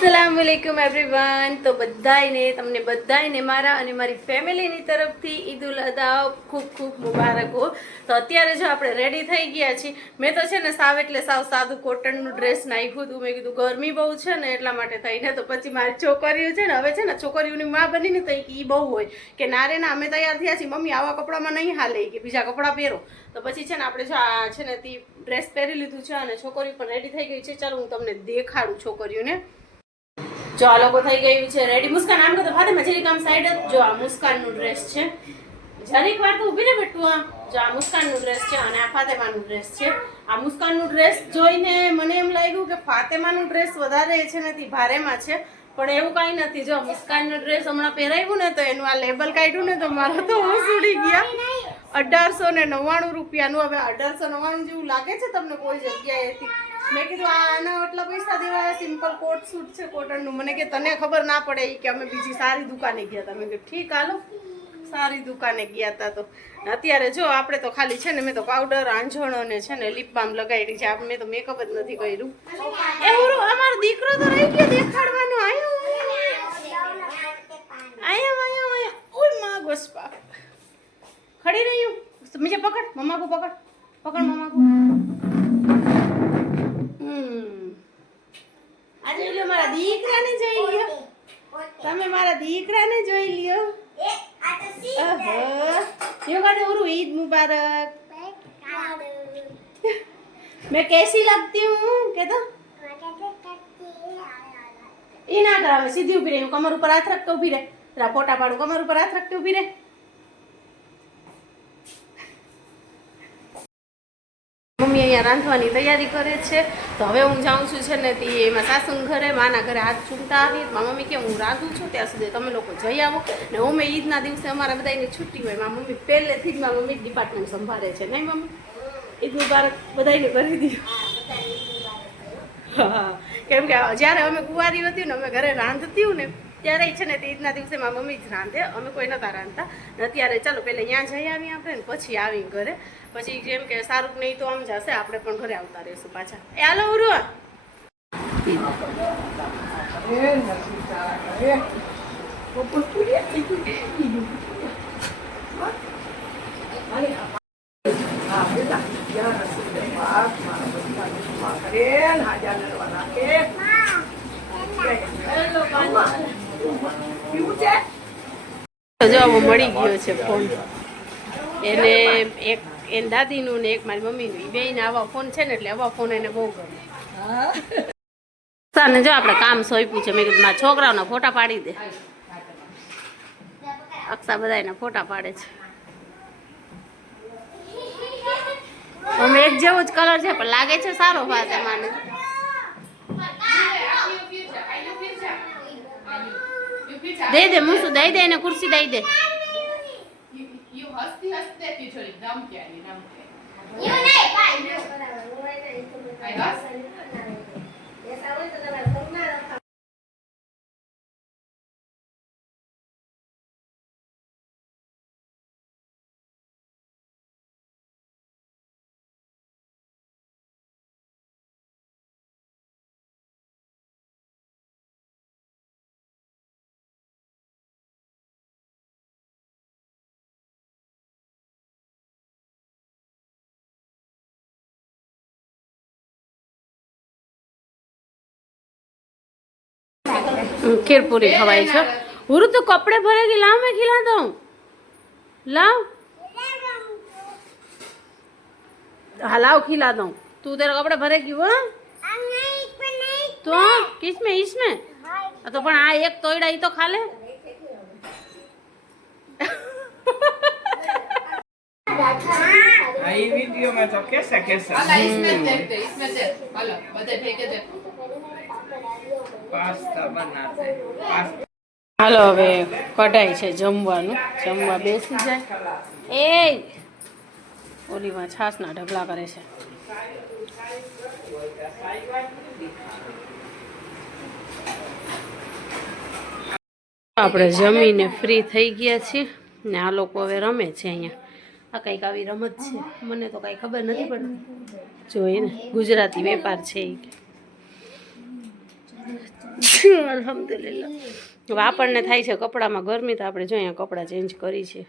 अस्सलामुअलैकुम एवरीवन। तो बधाईने तमने बधाईने मारा अने मारी फेमिलीनी तरफथी ईद उल अधा खूब खूब मुबारक हो। तो अत्यारे जो आपणे रेडी थई गया छीए। मैं तो छे ने साव एटले साव सादू कॉटननुं ड्रेस नाख्युं हतुं। मैं कीधुं गरमी बहु छे ने એટલા માટે થઈને તો પછી મારી છોકરીઓ છે ને હવે છે ને છોકરીઓની માં બનીને તો ઈ બહુ હોય કે નારે ના અમે તૈયાર થયા છીએ મમ્મી આવા કપડામાં નહીં હાલે કે બીજા કપડાં પહેરો તો પછી છે ને આપણે જો આ છે ને તી ડ્રેસ પહેરી લીધું છે અને છોકરીઓ પણ રેડી થઈ ગઈ છે। ચાલો હું તમને દેખાડું છોકરીઓને। जो आ लोग थई गई है रेडी। मुस्कान आम तो फाते मजेरी काम साइड जो आ मुस्कान नु ड्रेस छे जरीक वार तो ऊभी रे बेटू आ जो आ मुस्कान नु ड्रेस छे अने आ फातेमा नु ड्रेस छे। आ मुस्कान नु ड्रेस जोईने मने एम लाग्युं के फातेमा नु ड्रेस वधारे छे ने ती भारेमां छे पण एवुं काई नथी। जो मुस्कान नु ड्रेस हमणा पहिराव्युं ने तो एनुं आ लेबल काढ्युं ने तो मारो तो होश उडी गया। 1899 રૂપિયાનું। હવે 1899 જેવું લાગે છે તમને કોઈ જગ્યાએથી? मैं कीधुं आना એટલા પૈસા દેવાયા सिंपल कोट सूट છે કોટનનું। મને કે તને ખબર ના પડે કે અમે બીજી સારી દુકાને ગયા હતા। મેં કીધું ઠીક હાલો સારી દુકાને ગયા હતા। તો અત્યારે જો આપણે તો ખાલી છે ને મેં તો પાવડર આંજણ અને છે ને લિપ બામ લગાવી છે। આપણે તો મેકઅપ જ નથી કર્યું। એવું અમારો દીકરો તો રહી ગયો દેખાડવાનો। આયો આયો આયો આયો ઓય માં ગોસ્પા खड़ी रही हूँ। मुझे पकड़ मम्मा को पकड़ पकड़ मम्मा को। आज लो मारा दीकरा ने જોઈ લ્યો। તમે મારા દીકરાને જોઈ લ્યો। ઓહો यो काटे उरु ईद मुबारक। मैं कैसी लगती हूँ के तो ये ना करा। मैं सीधी ऊभी रही हूँ। कमर ऊपर हाथ रख के ऊभी रहे। तेरा फोटा पाड़ू। कमर ऊपर हाथ रख के ऊभी रहे। मम्मी अँ रांधवानी तैयारी करे छे। तो हवे हूँ जाऊँ छूँ छे ने ती एमां सासून घरे माना घरे हाथ चूमता आवी। मम्मी के हूँ रांधुं छूं त्यां सुधी तमे लोको जई आवो ने ओमे ईदना दिवसे अमारा बधाईनी छुट्टी होय। मारी मम्मी पहेलेथी ज मारी मम्मी डिपार्टमेंट संभाळे छे नहीं मम्मी? ईद मुबारक बधाईने करी दीधुं। हाँ केम के ज्यारे अमे कुंवारी हती ने अमे घरे रांधती ने त्यारे छे ने ईदना दिवसे मारी मम्मी ज रांधे। अमे कोई नता रांधता। अत्यारे चालो पहेला अहींया जई आवीए आपणे ने पछी आवी घरे। પછી જેમ કે સારું નહીં તો આમ જશે આપણે પણ ઘરે આવતા રહેશું પાછા। એ હાલો ઉરુ જો મળી ગયો છે ફોન એને એક એન દાદીનું ને એક મારી મમ્મીનું। એ બેયને આવા ફોન છે ને એટલે આવા ફોન એને બહુ ગમે। સાને જો આપણે કામ સોંપ્યું છે। મેં કીધું મારા છોકરાઓના ફોટા પાડી દે। અક્ષા બધાના ફોટા પાડે છે। અમે એક જેવો જ કલર છે પણ લાગે છે સારો ફાતેમાને। દે દે મૂસુ દઈ દે એને કુર્સી દઈ દે। हस्ती हस्ते छोरी नाम क्या है? नाम क्या है? यू नहीं भाई आई हस ऐसा हो तो तुम्हारा तुमना रखा। खीर पूरी खवाई छो। हुरु तो कपड़े भरेगी। लाओ मैं खिला दूं। लाओ हाँ लाओ खिला दूं। तू तेरे कपड़े भरेगी वो तो किसमें इसमें तो पण आ एक तोड़ा ही तो खा ले। आई वीडियो में तो कैसा कैसा इसमें दे हेलो बदे फेंके दे पास्ता बनाते पास्ता। हालो हवे कढ़ाई छे जमवानुं। जमवा बेसी जाय ए ओलीमां छासना ढगला करे छे। આપણે જમીને ફ્રી થઈ ગયા છીએ ને આ લોકો હવે રમે છે અહીંયા। આ કંઈક આવી રમત છે મને તો કાંઈ ખબર નથી પડતી। જોઈએ ને ગુજરાતી વેપાર છે। અલ્હમ્દુલિલ્લાહ. હવે આપણને થાય છે કપડામાં ગરમી, તો આપણે જો અહીંયા કપડાં ચેન્જ કરી છે.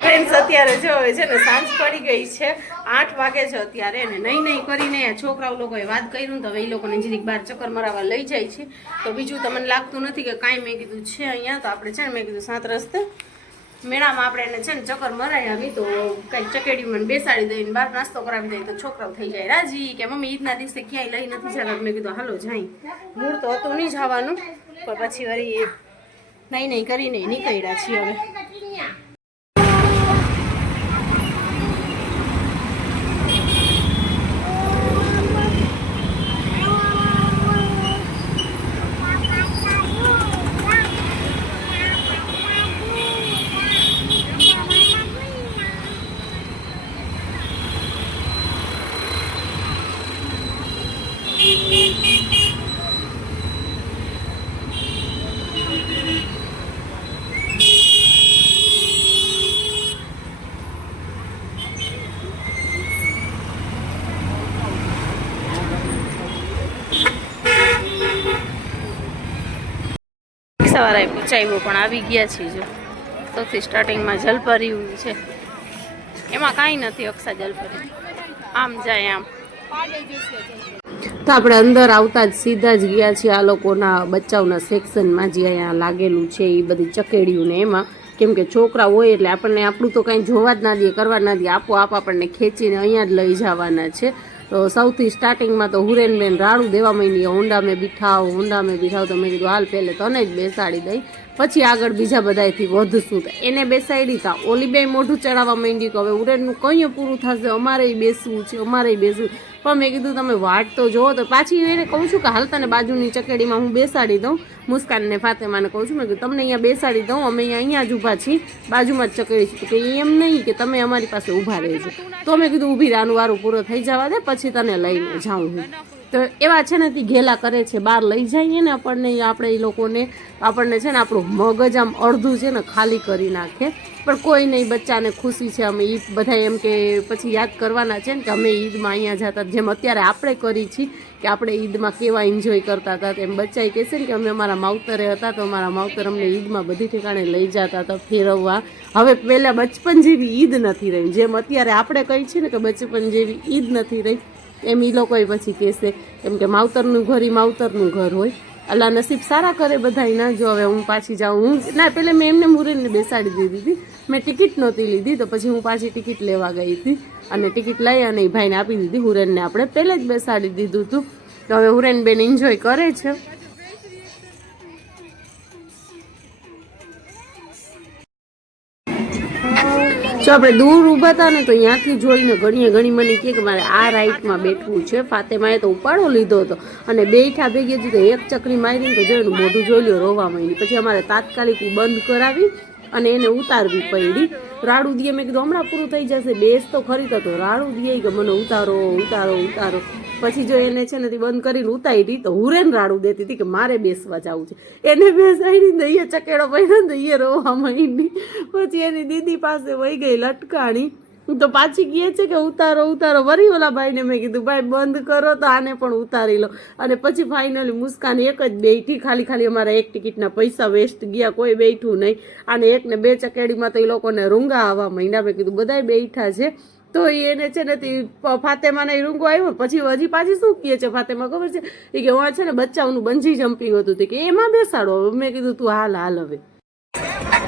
ફ્રેન્ડ્સ અત્યારે જો હવે છે ને સાંજ પડી ગઈ છે, 8 વાગે છે અત્યારે, અને નહીં કરીને છોકરાઓ લોકોએ વાત કર્યું તો હવે એ લોકોને જરીક બહાર ચક્કર મરાવવા લઈ જાય છે. તો બીજું તો મને લાગતું નથી કે કાંઈ મેં કીધું છે અહીંયા, તો આપણે છે ને મેં કીધું 7 રસ્તે મેળામાં આપણે એને છે ને ચક્કર મરાવી આવી, તો કંઈક ચકેડીમાં બેસાડી દઈને બહાર નાસ્તો કરાવી દઈએ તો છોકરાઓ થઈ જાય રાજી કે મમ્મી ઈદના દિવસે ક્યાંય લઈ નથી જતા. મેં કીધું હાલો જાય. મૂળ તો હતું નહીં જવાનું, પણ પછી વળી નહીં કરીને નીકળ્યા છીએ હવે. સવારે પૂછાયું પણ આવી ગયા છીએ. જો સૌથી સ્ટાર્ટિંગમાં જલપર્યું છે, એમાં કાંઈ નથી અક્ષા જલપરી, આમ જાય આમ. તો આપણે અંદર આવતા જ સીધા જ ગયા છીએ આ લોકોના બચ્ચાઓના સેક્શનમાં, જે અહીંયા લાગેલું છે એ બધી ચકેડીયું ને એમાં. કેમ કે છોકરા હોય એટલે આપણને આપણું તો કાંઈ જોવા જ ના દે, કરવા ના દે, આપોઆપ આપણને ખેંચીને અહીંયા જ લઈ જવાના છે. તો સૌથી સ્ટાર્ટિંગમાં તો હુરેનબેન રાડું દેવા માંડી, ઊંડા મેં બિઠાવ. તો મેં કીધું હાલ પહેલે તને જ બેસાડી દઈ, પછી આગળ બીજા બધાથી વધશું. તો એને બેસાડી તા ઓલી બે મોઢું ચડાવવા માંડી કે હવે હુરેનનું કંઈ પૂરું થશે, અમારે બેસવું છે, અમારે બેસવું. પણ મેં કીધું તમે વાટ તો જોવો. તો પાછી એને કહું છું કે હાલ તને બાજુની ચકેડીમાં હું બેસાડી દઉં. મુસ્કાનને ફાતેમાને કહું છું મેં કીધું તમને અહીંયા બેસાડી દઉં, અમે અહીંયા જ ઊભા છીએ, બાજુમાં જ ચકેડી છે. કે એમ નહીં કે તમે અમારી પાસે ઊભા રહેજો. તો મેં કીધું ઊભી રાનું વારું પૂરો થઈ જવા દે, પછી તને લઈને જાઉં હું. તો એવા છે ને તે ઘેલા કરે છે, બહાર લઈ જઈએ ને આપણને, આપણે એ લોકોને આપણને છે ને આપણું મગજ આમ અડધું છે ને ખાલી કરી નાખે. પણ કોઈ નહીં, બચ્ચાને ખુશી છે. અમે ઈદ બધા એમ કે પછી યાદ કરવાના છે ને કે અમે ઈદમાં અહીંયા જતા, જેમ અત્યારે આપણે કરી છીએ કે આપણે ઈદમાં કેવા એન્જોય કરતા હતા. તેમ બચ્ચા કહેશે ને કે અમે અમારા માવતરે હતા તો અમારા માવતર અમને ઈદમાં બધી ઠેકાણે લઈ જતા હતા ફેરવવા. હવે પહેલાં બચપન જેવી ઈદ નથી રહી, જેમ અત્યારે આપણે કહી છીએ ને કે બચપન જેવી ઈદ નથી રહી, એમ એ લોકોએ પછી કહેશે. કેમ કે માવતરનું ઘર એ માવતરનું ઘર હોય. અલ્લાહ નસીબ સારા કરે બધાયના. જો હવે હું પાછી જાઉં, હું ના પહેલાં મેં એમને મુરેનને બેસાડી દીધી હતી, મેં ટિકિટ નહોતી લીધી, તો પછી હું પાછી ટિકિટ લેવા ગઈ હતી અને ટિકિટ લઈ અને એ ભાઈને આપી દીધી. હુરેનને આપણે પહેલે જ બેસાડી દીધું હતું. તો હવે હુરેનબેન એન્જોય કરે છે. જો આપણે દૂર ઊભા હતા ને તો અહીંયાથી જોઈને ઘણી મને કહે કે મારે આ રાઈટમાં બેઠવું છે. ફાતેમાએ તો ઉપાડો લીધો હતો અને બેઠા ભેગી હતી તો એક ચકરી મારીને તો જોઈને મોઢું જોઈ લ્યો રોવા માંડી. પછી અમારે તાત્કાલિક બંધ કરાવી અને એને ઉતારવી પડી. રાડું દીએ મેં કીધું હમણાં પૂરું થઈ જશે, બેસ તો ખરી. તો રાડું દીએ કે મને ઉતારો. પછી જો એને છે ને તે બંધ કરીને ઉતારી તો હુરેન રાડું દેતી હતી કે મારે બેસવા જવું છે. એને બેસાડી દઈએ ચકેડો પડ્યો ને તો એ રોવા માંડી. પછી એની દીદી પાસે વહી ગઈ લટકાણી, તો પાછી કહે છે કે ઉતારો. વરી ઓલા ભાઈને મેં કીધું ભાઈ બંધ કરો તો આને પણ ઉતારી લો. અને પછી ફાઇનલી મુસ્કાન એક જ બેઠી, ખાલી અમારા એક ટિકિટના પૈસા વેસ્ટ ગયા, કોઈ બેઠું નહીં. અને એકને બે ચકેડીમાં તો એ લોકોને રૂંગા આવવા માંડ્યા. મેં કીધું બધાય બેઠા છે તો એને છે ને તે ફાતેમાને રૂંગો આવ્યો. પછી હજી પાછી શું કહે છે ફાતેમા ખબર છે એ કે હું છે ને બચ્ચાઓનું બંજી જમ્પિંગ હતું કે એમાં બેસાડો. મેં કીધું તું હાલ હવે.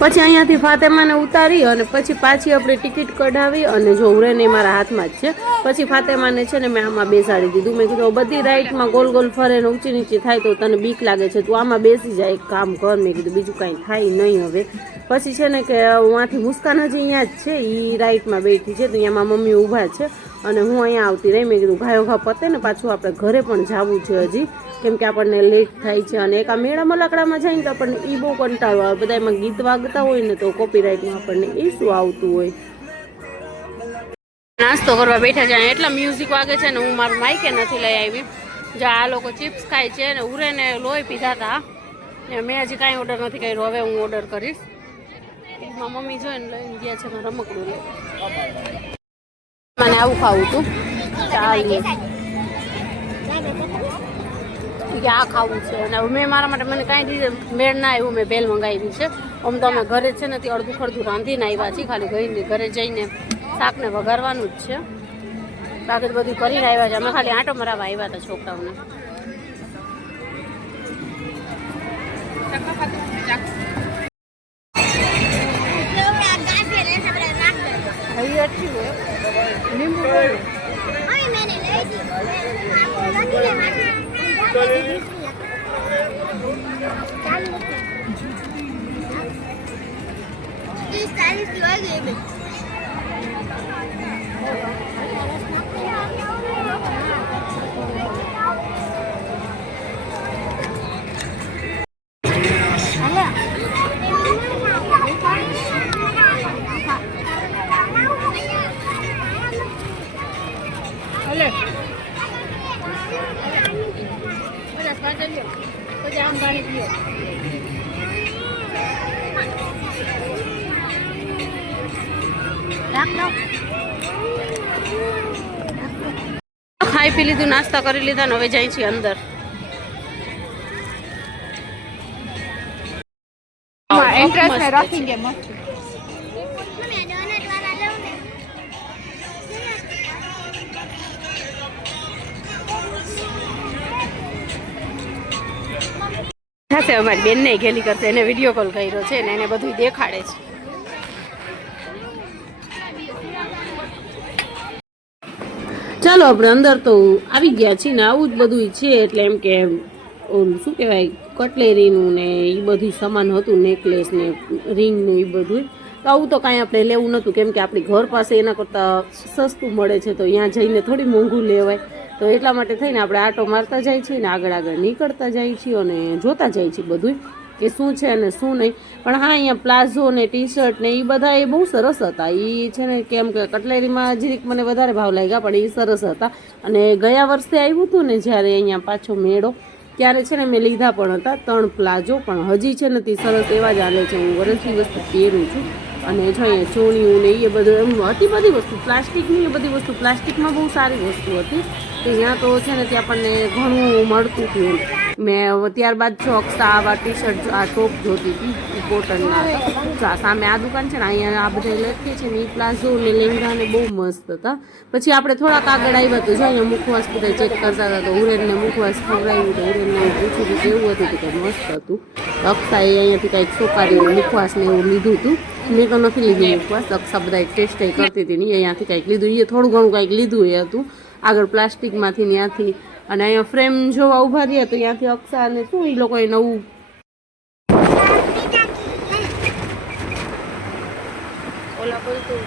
પછી અહીંયાથી ફાતેમાને ઉતારી અને પછી પાછી આપણે ટિકિટ કઢાવી અને જો હુરેન એ મારા હાથમાં જ છે. પછી ફાતેમાને છે ને મેં આમાં બેસાડી દીધું. મેં કીધું બધી રાઈટમાં ગોલ ફરે ને ઊંચી નીચી થાય તો તને બીક લાગે છે, તું આમાં બેસી જાય, એક કામ કર. મેં કીધું બીજું કાંઈ થાય નહીં હવે. પછી છે ને કે ઉहाँથી મુસ્કાન હજી અહીંયા જ છે, એ રાઈટમાં બેઠી છે, તો અહીંયામાં મમ્મી ઊભા છે અને હું અહીંયા આવતી રહી. મેં કીધું ઘા પતે ને પાછું આપણે ઘરે પણ જવું છે હજી, કેમ કે આપણને લેટ થાય છે. અને એક આ મેળા મલાકડામાં જાય ને તો આપણને એ બહુ કંટાળો આવે. બધા એમાં ગીત વાગતા હોય ને તો કોપીરાઇટમાં આપણને એ શું આવતું હોય. નાસ્તો કરવા બેઠા છે, એટલા મ્યુઝિક વાગે છે ને હું મારું માઇકે નથી લઈ આવી. જ્યાં આ લોકો ચિપ્સ ખાય છે ને ઉરેને લોહી પીધા હતા ને મેં હજી કાંઈ ઓર્ડર નથી કર્યો. હવે હું ઓર્ડર કરીશ. મારા મમ્મી જોઈને લઈને ગયા છે રમકડું લે. મને આવું ખાવું હતું. ચાલ કે આ ખાવું છે અને મેં મારા માટે મને કાંઈ મેળ ના આવ્યું મેં ભેલ મંગાવી છે. આમ તો અમે ઘરે છે ને તે અડધું ખડધું રાંધીને આવ્યા છીએ, ખાલી ઘરે જઈને શાકને વઘારવાનું જ છે. બાકી બધું કરીને આવ્યા છે. અમે ખાલી આંટો મરાવા આવ્યા હતા છોકરાઓને. લીંબુ ખાઈ પી લીધું, નાસ્તા કરી લીધા ને હવે જાય છે અંદર. इंटरेस्ट में रखेंगे मत થશે. અમારી બેનને ઘેલી કરશે, એને વિડીયો કોલ કર્યો છે ને એને બધું દેખાડે છે. ચાલો આપણે અંદર તો આવી ગયા છીએ ને આવું જ બધું છે. એટલે એમ કે ઓલું શું કહેવાય કટલેરીનું ને એ બધું સામાન હતું, નેકલેસ ને રિંગનું એ બધું. તો આવું તો કાંઈ આપણે લેવું નહોતું કેમ કે આપણી ઘર પાસે એના કરતાં સસ્તું મળે છે. તો ત્યાં જઈને થોડી મોંઘું લેવાય. તો એટલા માટે થઈને આપણે આટો મારતા જાય છીએ ને આગળ નીકળતા જાય છીએ અને જોતા જાય છીએ બધું કે શું છે અને શું નહીં. પણ હા, અહીંયા પ્લાઝો ને ટી શર્ટ ને એ બધા એ બહુ સરસ હતા. એ છે ને કેમ કે કટલેરીમાં જરીક મને વધારે ભાવ લાગ્યા પણ એ સરસ હતા. અને ગયા વર્ષે આવ્યું હતું ને જ્યારે અહીંયા પાછો મેળો ત્યારે છે ને મેં લીધા પણ હતા 3 પ્લાઝો. પણ હજી છે ને તે સરસ એવા જ હાલે છે. હું વર્ષની વસ્તુ પહેરું છું. અને જો અહીંયા ચોણીયું ને એ બધું એમ હતી બધી વસ્તુ પ્લાસ્ટિકની. એ બધી વસ્તુ પ્લાસ્ટિકમાં બહુ સારી વસ્તુ હતી. તો ત્યાં તો છે ને તે આપણને ઘણું મળતું હતું. મેં ત્યારબાદ જો અક્ષા આવા ટી શર્ટ આ ટોપ જોતી હતી કોટનના હતા. સામે આ દુકાન છે ને અહીંયા આ બધા લટકે છે ને એ પ્લાઝો ને લેંગા ને બહુ મસ્ત હતા. પછી આપણે થોડાક આગળ આવ્યા તો જો અહીંયા મુખવાસ બધા ચેક કરતા હતા. તો ઉરેનને મુખવાસ ખવડાવ્યું તો ઉરેનને પૂછ્યું કે કેવું હતું કે મસ્ત હતું. અક્ષાએ અહીંયાથી કંઈક સોપારી મુખવાસ ને એવું લીધું હતું. મેં તો નથી લીધું મુખવાસ. અક્ષા બધા ટેસ્ટ કરતી હતી ને અહીંયાથી કંઈક લીધું. એ થોડું ઘણું કંઈક લીધું એ હતું આગળ પ્લાસ્ટિકમાંથી ત્યાંથી. અને અહીંયા ફ્રેમ જોવા ઊભા રહ્યા તો ત્યાંથી અક્ષા અને શું એ લોકોએ નવું ઓલા બોલતું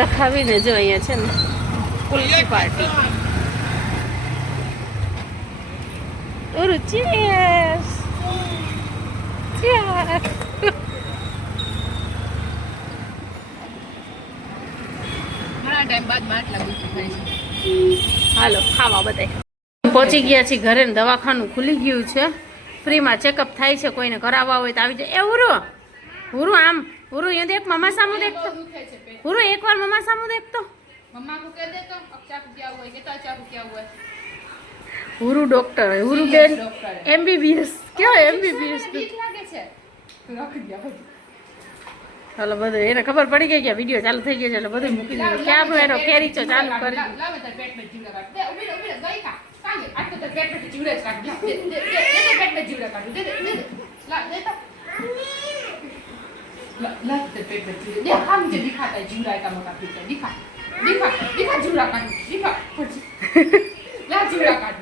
રખાવીને જો અહીંયા છે ને kulfi party. Cheers cheers. Time बाद माट लागू થાય છે. હાલો ખાવા બધાય પહોંચી ગયા છીએ ઘરે ને દવાખાનું ખુલી ગયું છે. ફ્રીમાં ચેકઅપ થાય છે. કોઈને કરાવવા હોય તો આવી જાય. એ હુરુ હુરુ આમ હુરુ અહીંયા દેખ મમ્મા સામુ દેખતો. હુરુ એકવાર મમ્મા સામુ દેખતો. मम्मा को कह दे तो अब चाकू क्या हुआ है ये तो चाकू क्या हुआ है. હુરુ ડોક્ટર હુરુ બેન MBBS ક્યાં MBBS ઠીક લાગે છે રાખી દે બધું. ચાલો બધું એને ખબર પડી ગઈ કે વિડીયો ચાલુ થઈ ગયો છે એટલે બધું મૂકી દીધું. ક્યાં એનો કેરીચો ચાલુ કરી દીધું. લાવ તાર પેટ में જીવડા કાઢ દે. ઉભી ઉભી ગઈ કા કાંગે આ તો તાર પેટ में જીવડા કાઢ દે. દે પેટ में જીવડા કાઢ દે. દે લા દે તો ला तार पेट में जीवड़ा दे. हम मुझे दिखाता है जीवड़ा का मका पीछे दिखा दिखा दिखा जीवड़ा काढ दिखा ला जीवड़ा काढ.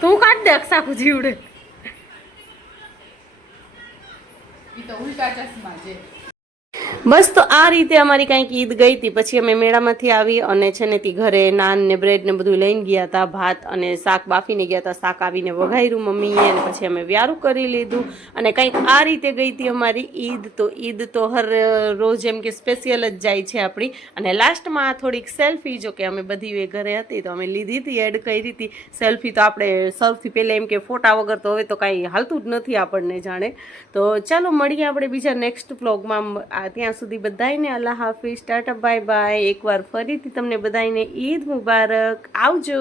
તું કાઢ દે અક્ષાકુ જીવડે. ये तो उल्टा चश्मा जे બસ તો આ રીતે અમારી કાંઈક ઈદ ગઈ હતી. પછી અમે મેળામાંથી આવી અને છે ને તે ઘરે નાન ને બ્રેડ ને બધું લઈને ગયા હતા. ભાત અને શાક બાફીને ગયા હતા. શાક આવીને વઘાર્યું મમ્મીએ અને પછી અમે વ્યારું કરી લીધું અને કંઈક આ રીતે ગઈ હતી અમારી ઈદ. તો ઈદ તો હર રોજ એમ કે સ્પેશિયલ જ જાય છે આપણી. અને લાસ્ટમાં થોડીક સેલ્ફી, જો કે અમે બધી ઘરે હતી તો અમે લીધી હતી, એડ કરી હતી સેલ્ફી. તો આપણે સૌથી પહેલાં એમ કે ફોટા વગર તો હવે તો કાંઈ હાલતું જ નથી આપણને જાણે. તો ચાલો મળીએ આપણે બીજા નેક્સ્ટ વ્લોગમાં. ત્યાં સુધી બધાયને અલ્લાહ હાફિઝ, ટાટા, બાય બાય. એકવાર ફરીથી તમને બધાયને ઈદ મુબારક. આવજો.